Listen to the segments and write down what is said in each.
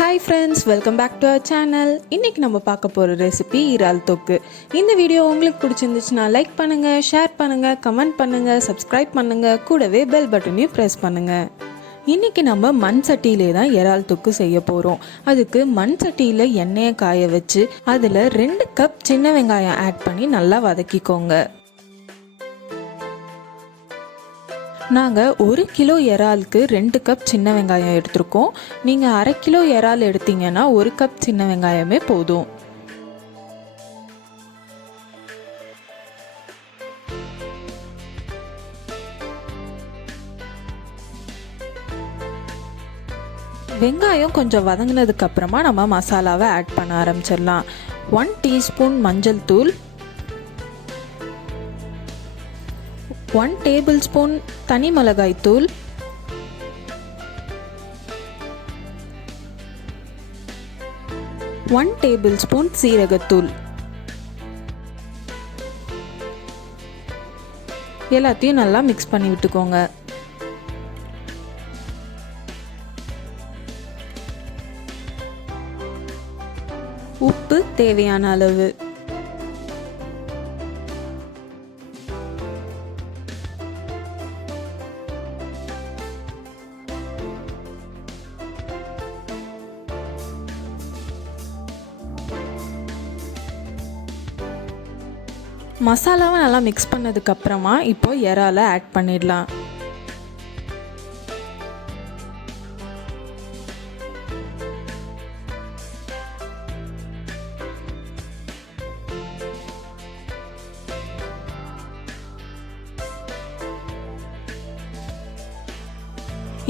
Hi friends, welcome back to our channel. இன்னைக்கு நம்ம பார்க்க போற ரெசிபி இறால் தொக்கு. இந்த வீடியோ உங்களுக்கு பிடிச்சிருந்துச்சுனா லைக் பண்ணுங்க, ஷேர் பண்ணுங்க, கமெண்ட் பண்ணுங்க, சப்ஸ்கிரைப் பண்ணுங்க, கூடவே பெல் பட்டனையும் பிரஸ் பண்ணுங்க. இன்னைக்கு நம்ம மண் சட்டியிலே தான் இறால் தொக்கு செய்ய போறோம். அதுக்கு மண் சட்டியில எண்ணெயை காய வச்சு அதுல 2 கப் சின்ன வெங்காயம் ஆட் பண்ணி நல்லா வதக்கிக்கோங்க. நாங்கள் 1 கிலோ இறாலுக்கு 2 கப் சின்ன வெங்காயம் எடுத்திருக்கோம். நீங்கள் அரை கிலோ இறால் எடுத்தீங்கன்னா 1 கப் சின்ன வெங்காயமே போதும். வெங்காயம் கொஞ்சம் வதங்கினதுக்கு அப்புறமா நம்ம மசாலாவை ஆட் பண்ண ஆரம்பிச்சிடலாம். 1 டீஸ்பூன் மஞ்சள் தூள், 1 டேபிள் ஸ்பூன் தனி மிளகாய் தூள், 1 டேபிள் ஸ்பூன் சீரகத்தூள். எல்லாத்தையும் நல்லா மிக்ஸ் பண்ணி விட்டுக்கோங்க. உப்பு தேவையான அளவு. மசாலாவை நல்லா மிக்ஸ் பண்ணதுக்கப்புறமா இப்போ இறாலை ஆட் பண்ணிடலாம்.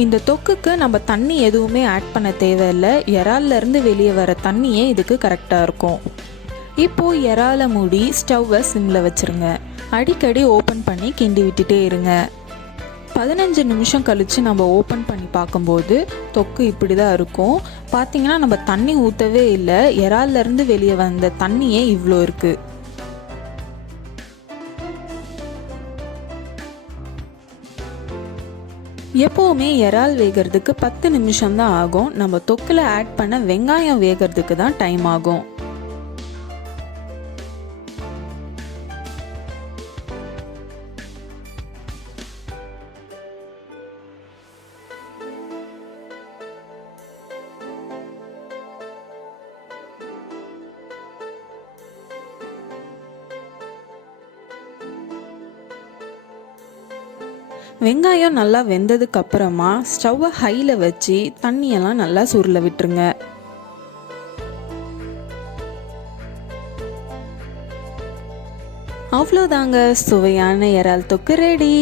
இந்த தொக்குக்கு நம்ம தண்ணி எதுவுமே ஆட் பண்ண தேவையில்லை. இறால்லேருந்து வெளியே வர தண்ணியே இதுக்கு கரெக்டாக இருக்கும். இப்போது இறாலை மூடி ஸ்டவ்வை சிம்மில் வச்சுருங்க. அடிக்கடி ஓப்பன் பண்ணி கிண்டி விட்டுட்டே இருங்க. 15 நிமிஷம் கழித்து நம்ம ஓப்பன் பண்ணி பார்க்கும்போது தொக்கு இப்படி தான் இருக்கும். பார்த்திங்கன்னா நம்ம தண்ணி ஊற்றவே இல்லை. இறால்லேருந்து வெளியே வந்த தண்ணியே இவ்வளோ இருக்குது. எப்போவுமே இறால் வேகிறதுக்கு 10 நிமிஷம் தான் ஆகும். நம்ம தொக்கில் ஆட் பண்ண வெங்காயம் வேகிறதுக்கு தான் டைம் ஆகும். வெங்காயம் நல்லா வெந்ததுக்கு அப்புறமா ஸ்டவ்வை ஹையில் வச்சு தண்ணியெல்லாம் நல்லா சுருள விட்டுருங்க. அவ்வளோதாங்க, சுவையான இறால் தொக்கு ரெடி.